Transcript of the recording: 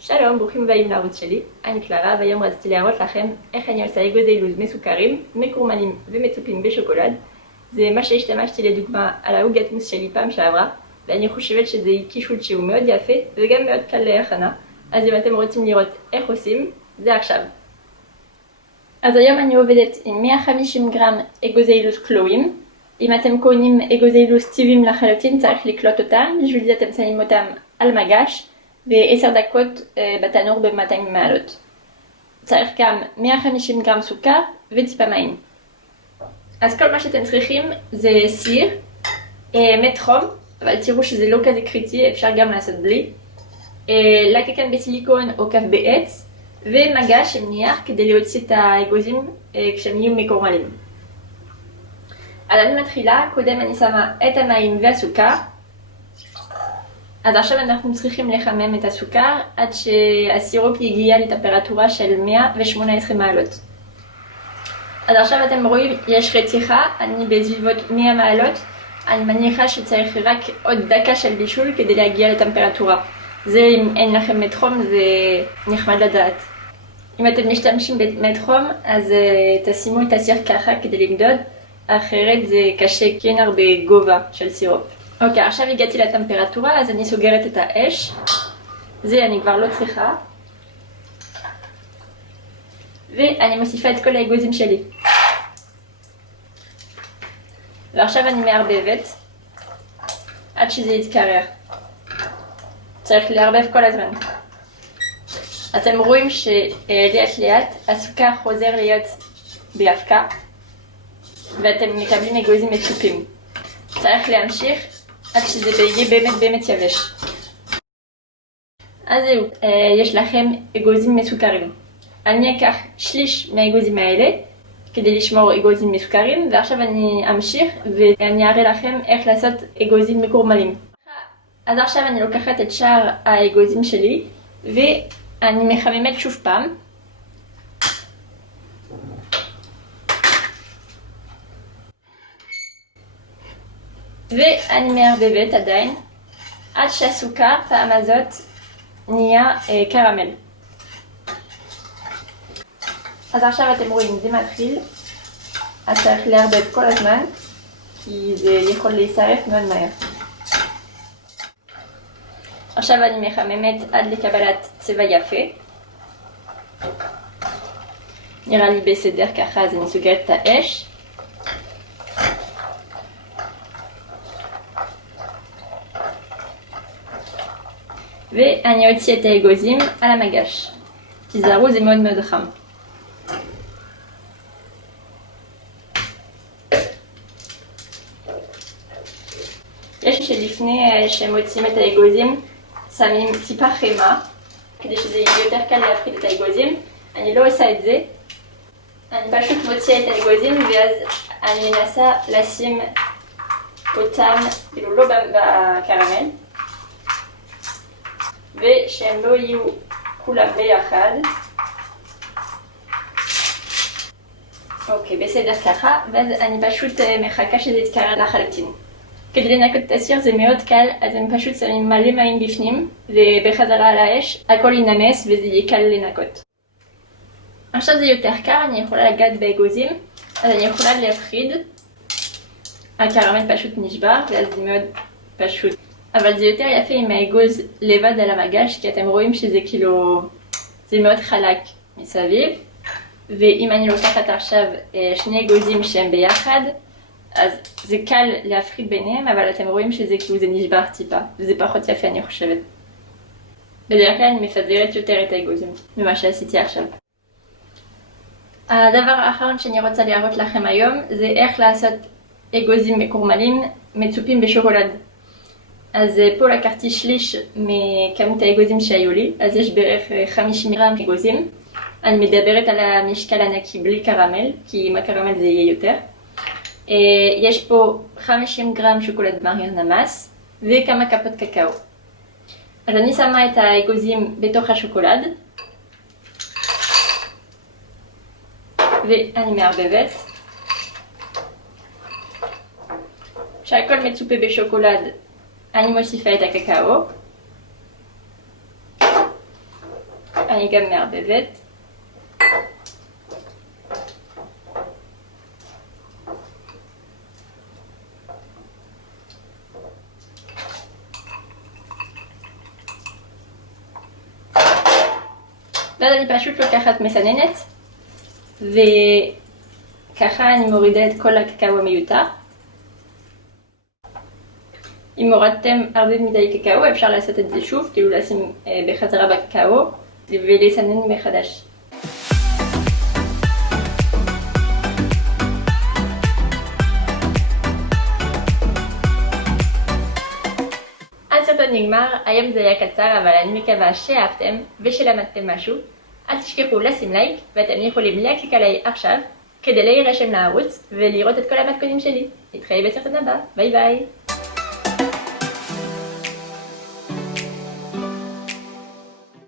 שלום, ברוכים הבאים לערוץ שלי, אני קלרה והיום רציתי להראות לכם איך אני עושה אגוזי לוז מסוכרים, מקורמלים ומצופים בשוקולד. זה מה שהשתמשתי לדוגמה על העוגת מוס שלי פעם שעברה, ואני חושבת שזה קישוט שהוא מאוד יפה וגם מאוד קל להכנה, אז אם אתם רוצים לראות איך עושים, זה עכשיו. אז היום אני עובדת עם 150 גרם אגוזי לוז קלויים. אם אתם קונים אגוזי לוז טבעיים לחלוטין צריך לקלוט אותם, בשביל זה אתם שמים אותם על מגש ו10 דקות בתנור ב-200 מעלות. צריך גם 150 גרם סוכר וטיפה מים. אז כל מה שאתם צריכים זה סיר, מי חום, אבל תראו שזה לא כזה קריטי, אפשר גם לעשות בלי, לקקן בסיליקון או כף בעץ, ומגש עם נייר כדי להוציא את האגוזים כשהם יהיו מקורמלים. אז אני מתחילה, קודם אני שמה את המים והסוכר. אז עכשיו אנחנו צריכים לחמם את הסוכר עד שהסירופ יגיע לטמפרטורה של 118 מעלות. אז עכשיו אתם רואים, יש רתיחה, אני בסביבות 100 מעלות. אני מניחה שצריך רק עוד דקה של בישול כדי להגיע לטמפרטורה. זה אם אין לכם מד חום, זה נחמד לדעת. אם אתם משתמשים במד חום, אז תשימו את הסיר ככה כדי למדוד, אחרת זה קשה, כי אין הרבה גובה של סירופ. אוקיי, עכשיו הגעתי לטמפרטורה, אז אני סוגרת את האש. זה אני כבר לא צריכה. ואני מוסיפה את כל האגוזים שלי. ועכשיו אני מערבבת עד שזה יתקרר. צריך לערבב כל הזמן. אתם רואים שלאט לאט הסוכר חוזר להיות באבקה, ואתם מקבלים אגוזים מצופים. צריך להמשיך עד שזה יהיה באמת יבש. אז זהו, יש לכם אגוזים מסוכרים. אני אקח שליש מהאגוזים האלה כדי לשמור אגוזים מסוכרים, ועכשיו אני אמשיך ואני אראה לכם איך לעשות אגוזים מקורמלים. אז עכשיו אני לוקחת את שאר האגוזים שלי ואני מחממת שוב פעם. ואני מערבבת עדיין עד שהסוכר פעם הזאת נהיה קרמל. אז עכשיו אתם רואים, זה מתחיל, אז צריך לערבב כל הזמן כי זה יכול להישרף מאוד מהר. עכשיו אני מחממת עד לקבלת צבע יפה. נראה לי בסדר ככה, אז אני סוגרת את האש. ואני אוציא את האגוזים על המגש. תיזהרו, זה מאוד מאוד חם. יש שלפני שמוציאים את האגוזים שמים טיפה חמאה כדי שזה יהיה יותר קל להפחיד את האגוזים. אני לא עושה את זה, אני פשוט מוציאה את האגוזים ואז אני מנסה לשים אותם כאילו לא בקרמל ושהם לא יהיו כולם ביחד. אוקיי, בסדר ככה, ואז אני פשוט מחכה שזה יתקרר לחלוטין. כדי לנקות את הסיר זה מאוד קל, אז אני פשוט שמים מלא מים בפנים ובחזרה על האש הכל ינמס וזה יהיה קל לנקות. עכשיו זה יותר קר, אני יכולה לגעת באגוזים, אז אני יכולה להפחיד. הקרמל פשוט נשבר ואז זה מאוד פשוט. אבל זה יותר יפה עם האגוז לבד על המגש, כי אתם רואים שזה כאילו, זה מאוד חלק מסביב. ואם אני לוקחת עכשיו שני אגוזים שהם ביחד, אז זה קל להפחיד ביניהם, אבל אתם רואים שזה כאילו זה נשבר טיפה, וזה פחות יפה אני חושבת. בדרך כלל אני מפזרת יותר את האגוזים ממה שעשיתי עכשיו. הדבר האחרון שאני רוצה להראות לכם היום זה איך לעשות אגוזים מקורמלים מצופים בשוקולד. אז פה לקחתי שליש מכמות האגוזים שהיו לי, אז יש בערך 50 גרם אגוזים. אני מדברת על המשקל הנקי בלי קרמל, כי עם הקרמל זה יהיה יותר. יש פה 50 גרם שוקולד מריר נמס וכמה כפות קקאו. אז אני שמה את האגוזים בתוך השוקולד ואני מערבבת. כשהכל מצופה בשוקולד אני מוסיפה את הקקאו אני גם מערבבת. ואז אני פשוט לוקחת מסננת, וככה אני מורידה את כל הקקאו המיותר. אם הורדתם הרבה מדי קקאו, אפשר לעשות את זה שוב, כאילו לשים בחזרה בקקאו ולסנן מחדש. הסרטון נגמר, היום זה היה קצר, אבל אני מקווה שאהבתם ושלמדתם משהו. אל תשכחו לשים לייק, ואתם יכולים להקליק עליי עכשיו כדי להירשם לערוץ ולראות את כל המתכונים שלי. נתראה בסרטון הבא, ביי ביי!